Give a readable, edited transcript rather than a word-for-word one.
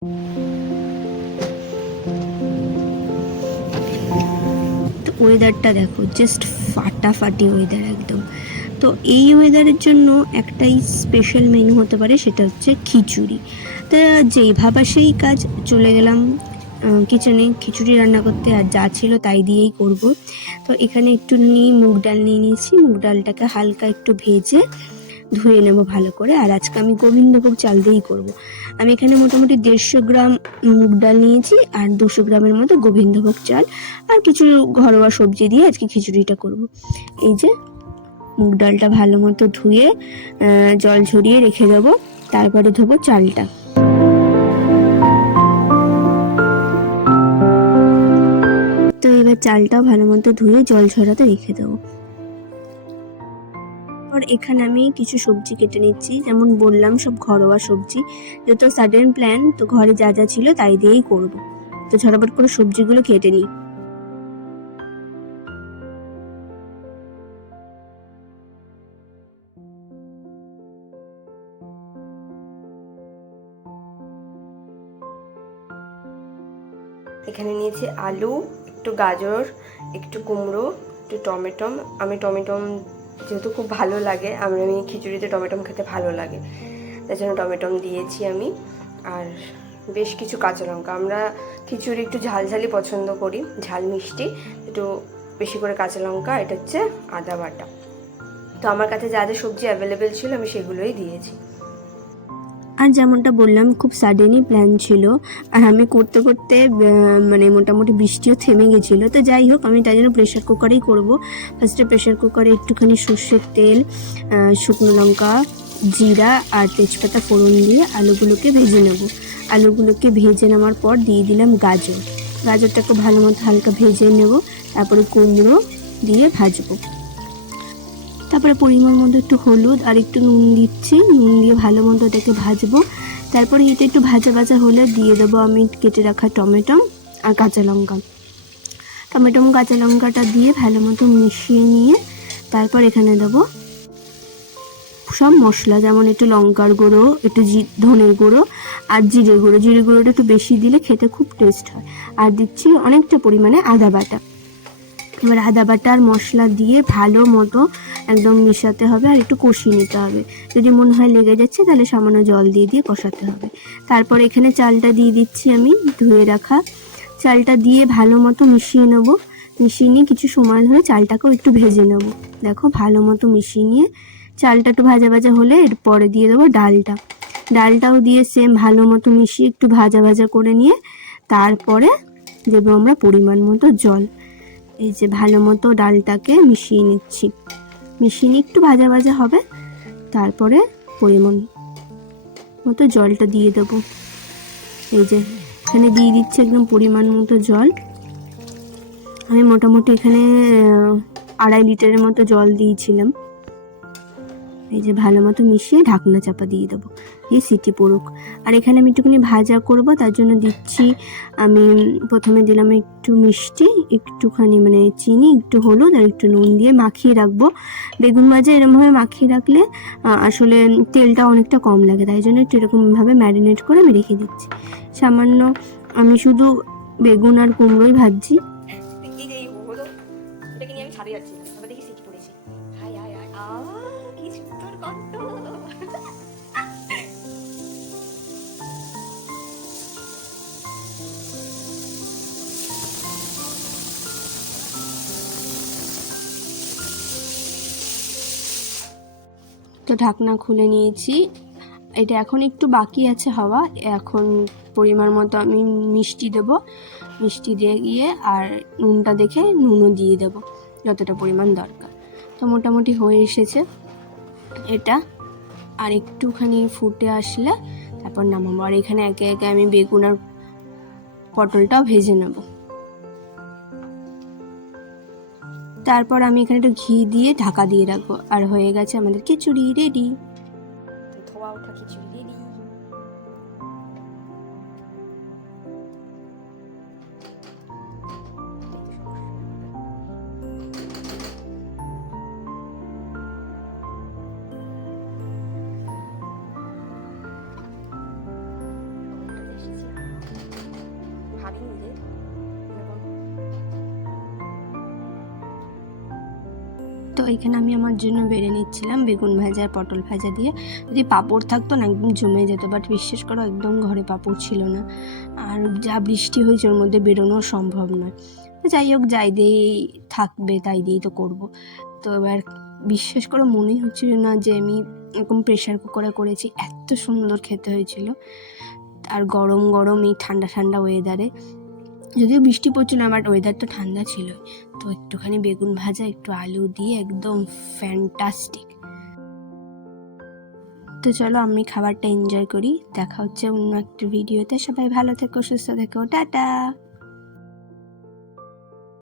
তো ওয়েদারটা দেখো, জাস্ট ফাটাফাটি ওয়েদার একদম। তো এই ওয়েদারের জন্য একটাই স্পেশাল মেনু হতে পারে, সেটা হচ্ছে খিচুড়ি। তো যেই ভাবা সেই কাজ, চলে গেলাম কিচেনে খিচুড়ি রান্না করতে, আর যা ছিল তাই দিয়েই করব। তো এখানে একটু মুগ ডাল নিয়ে নিয়েছি, মুগ ডালটাকে হালকা একটু ভেজে ধুয়ে নেব ভালো করে। আর আজকে আমি গোবিন্দভোগ চাল দিয়েই করব। আমি এখানে মোটামুটি 150 গ্রাম মুগ ডাল নিয়েছি আর 200 গ্রামের মতো গোবিন্দভোগ চাল, আর কিছু ঘরোয়া সবজি দিয়ে আজকে খিচুড়িটা করব। এই যে মুগ ডালটা ভালো মতো ধুয়ে জল ঝরিয়ে রেখে দেবো, তারপরে ধোবো চালটা। তো এবার চালটাও ভালো মতো ধুয়ে জল ঝরাতে রেখে দেবো। আর এখানে আমি কিছু সবজি কেটে নিচ্ছি, যেমন বললাম সব ঘরোয়া সবজি, যেহেতু সাডেন প্ল্যান, তো ঘরে যা যা ছিল তাই দিয়েই করব। তো ঝটাপট করে সবজিগুলো কেটে নিই। এখানে নিয়েছি আলু, একটু গাজর, একটু কুমড়ো, একটু টমেটম। আমি টমেটম যেহেতু খুব ভালো লাগে, আমি খিচুড়িতে টমেটম খেতে ভালো লাগে, তাই জন্য টমেটম দিয়েছি আমি। আর বেশ কিছু কাঁচা লঙ্কা, আমরা খিচুড়ি একটু ঝালঝালি পছন্দ করি, ঝাল মিষ্টি, একটু বেশি করে কাঁচা লঙ্কা। এটা হচ্ছে আদা বাটা। তো আমার কাছে যা যা সবজি অ্যাভেলেবেল ছিল আমি সেগুলোই দিয়েছি। আর যেমনটা বললাম, খুব সাডেনই প্ল্যান ছিল, আর আমি করতে করতে মানে মোটামুটি বৃষ্টিও থেমে গেছিলো। তো যাই হোক, আমি তাই জন্য প্রেশার কুকারেই করব। ফার্স্টে প্রেশার কুকারে একটুখানি সর্ষের তেল, শুকনো লঙ্কা, জিরা আর তেজপাতা ফোড়ন দিয়ে আলুগুলোকে ভেজে নেব। আলুগুলোকে ভেজে নেওয়ার পর দিয়ে দিলাম গাজর। গাজরটাকে ভালো মতো হালকা ভেজে নেব, তারপরে কুমড়ো দিয়ে ভাজবো। তারপরে পরিমাণ মতো একটু হলুদ আর একটু নুন দিচ্ছি, নুন দিয়ে ভালো মতো এটাকে ভাজবো। তারপরে এটা একটু ভাজা ভাজা হলে দিয়ে দেবো আমি কেটে রাখা টমেটো আর কাঁচা লঙ্কা। টমেটো কাঁচা লঙ্কাটা দিয়ে ভালো মতো মিশিয়ে নিয়ে তারপর এখানে দেবো সব মশলা, যেমন একটু লঙ্কার গুঁড়ো, একটু ধনের গুঁড়ো আর জিরে গুঁড়ো। জিরে গুঁড়োটা একটু বেশি দিলে খেতে খুব টেস্ট হয়। আর দিচ্ছি অনেকটা পরিমাণে আদা বাটা। এবার আদা বাটা আর মশলা দিয়ে ভালো মতো একদম মিশাতে হবে, আর একটু কষিয়ে নিতে হবে। যদি মনে হয় লেগে যাচ্ছে তাহলে সামান্য জল দিয়ে দিয়ে কষাতে হবে। তারপর এখানে চালটা দিয়ে দিচ্ছি, আমি ধুয়ে রাখা চালটা দিয়ে ভালো মতো মিশিয়ে নেব। মিশিয়ে নিয়ে কিছু সময় ধরে চালটাকেও একটু ভেজে নেব। দেখো ভালো মতো মিশিয়ে নিয়ে চালটা একটু ভাজা ভাজা হলে এরপরে দিয়ে দেবো ডালটা। ডালটাও দিয়ে সেম ভালো মতো মিশিয়ে একটু ভাজা ভাজা করে নিয়ে তারপরে দেবো আমরা পরিমাণ মতো জল। এই যে ভালো মতো ডালটাকে মিশিয়ে নিচ্ছি, মিশিয়ে নিয়ে একটু ভাজা ভাজা হবে, তারপরে পরিমাণ মতো জলটা দিয়ে দেবো। এই যে এখানে দিয়ে দিচ্ছি একদম পরিমাণ মতো জল। আমি মোটামুটি এখানে 2.5 লিটারের মতো জল দিয়েছিলাম। এই যে ভালো মতো মিশিয়ে ঢাকনা চাপা দিয়ে দেবো, দিয়ে সিটি পড়ুক। আর এখানে আমি একটুখানি ভাজা করব, তার জন্য দিচ্ছি আমি প্রথমে দিলাম একটু মিষ্টি, একটুখানি মানে চিনি, একটু হলুদ আর একটু নুন দিয়ে মাখিয়ে রাখবো। বেগুন ভাজা এরকমভাবে মাখিয়ে রাখলে আসলে তেলটা অনেকটা কম লাগে, তাই জন্য একটু এরকমভাবে ম্যারিনেট করে আমি রেখে দিচ্ছি। সামান্য আমি শুধু বেগুন আর কুমড়োই ভাজছি। তো ঢাকনা খুলে নিয়েছি, এটা এখন একটু বাকি আছে হওয়া। এখন পরিমাণ মতো আমি মিষ্টি দেবো, মিষ্টি দিয়ে গিয়ে আর নুনটা দেখে নুনও দিয়ে দেবো যতটা পরিমাণ দরকার। তো মোটামুটি হয়ে এসেছে এটা, আর একটুখানি ফুটে আসলে তারপর নামাবো। আর এখানে একে একে আমি বেগুন আর পটলটাও ভেজে নেব। তারপর আমি এখানে একটু ঘি দিয়ে ঢাকা দিয়ে রাখবো, আর হয়ে গেছে আমাদের খিচুড়ি রেডি। ধোয়া ওঠা খিচুড়ি রেডি। ভাবিনি যে তো এখানে আমি আমার জন্য বেড়ে নিচ্ছিলাম বেগুন ভাজা আর পটল ভাজা দিয়ে। যদি পাঁপড় থাকতো না একদম জমে যেত, বাট বিশ্বাস করো একদম ঘরে পাঁপড় ছিল না, আর যা বৃষ্টি হয়েছে ওর মধ্যে বেরোনো সম্ভব নয়। যাই হোক, যাই দিয়েই থাকবে তাই দিয়েই তো করব। তো এবার বিশ্বাস করো মনেই হচ্ছিল না যে আমি এরকম প্রেশার কুকারে করেছি, এত সুন্দর খেতে হয়েছিল। আর গরম গরম এই ঠান্ডা ঠান্ডা ওয়েদারে, যদিও বৃষ্টি পড়ছিল আমার ওয়েদার তো ঠান্ডা ছিল, তো একটুখানি বেগুন ভাজা একটু আলু দিয়ে একদম ফ্যান্টাস্টিক। তো চলো আমি খাবারটা এনজয় করি, দেখা হচ্ছে অন্য একটা ভিডিওতে। সবাই ভালো থেকো, সুস্থ থেকো, টাটা।